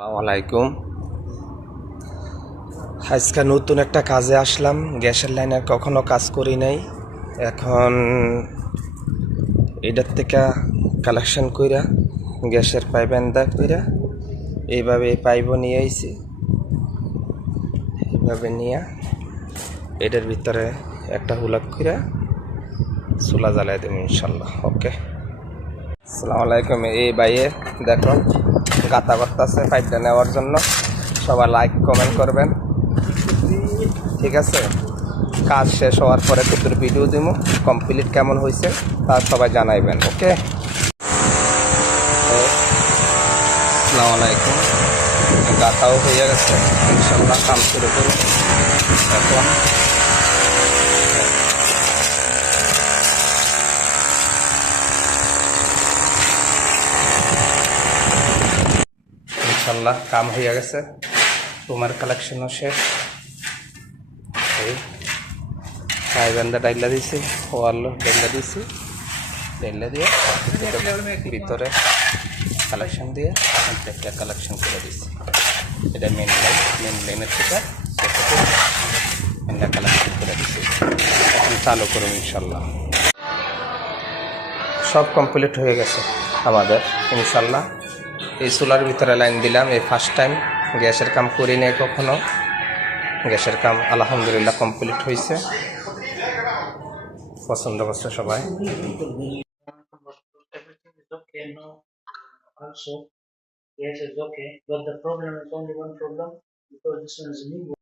আসসালামু আলাইকুম। আজকে নতুন একটা কাজে আসলাম। গ্যাসের লাইনের কখনো কাজ করি নাই। এখন এটার থেকে কালেকশন কইরা গ্যাসের পাইপ এন্দা কইরা এইভাবে এই পাইপও নিয়ে আইছি। এইভাবে নিয়ে এটার ভিতরে একটা হুলাক কইরা চুলা জ্বালাই দেবো ইনশাল্লাহ। ওকে, আসসালামু আলাইকুম। এই বাইয়ে দেখো গাতা করতেছে পাইপটা নেওয়ার জন্য। সবাই লাইক কমেন্ট করবেন, ঠিক আছে? কাজ শেষ হওয়ার পরে দুটোর ভিডিও দিব, কমপ্লিট কেমন হয়েছে তা সবাই জানাইবেন। ওকে, আসসালামু আলাইকুম। গাতাও হয়ে গেছে, ইনশাল্লাহ কাম শুরু করুন এখন। ইনশাল্লাহ কাম হয়ে গেছে, তোমার কালেকশনও শেষ। এই পাইবান্ধা ডাইলা দিয়েছি, ওয়াল্লো ডাইলা দিয়েছি, ডাইলা দিয়ে ভিতরে কালেকশন দিয়ে একটা কালেকশন করে দিচ্ছি। এটা মেন লাইনের থেকে মেনটা কালেকশন করে দিচ্ছি। এখন চালু করুন ইনশাল্লাহ। সব কমপ্লিট হয়ে গেছে আমাদের ইনশাল্লাহ। এই চুলার ভিতরে লাইন দিলাম, এই ফার্স্ট টাইম। গ্যাসের কাম করি নাই কখনো। গ্যাসের কাম আলহামদুলিল্লাহ কমপ্লিট হয়েছে, পছন্দ করছে সবাই। Everything is okay now. Also, yes, it's okay. But the problem is only one problem because this one is new.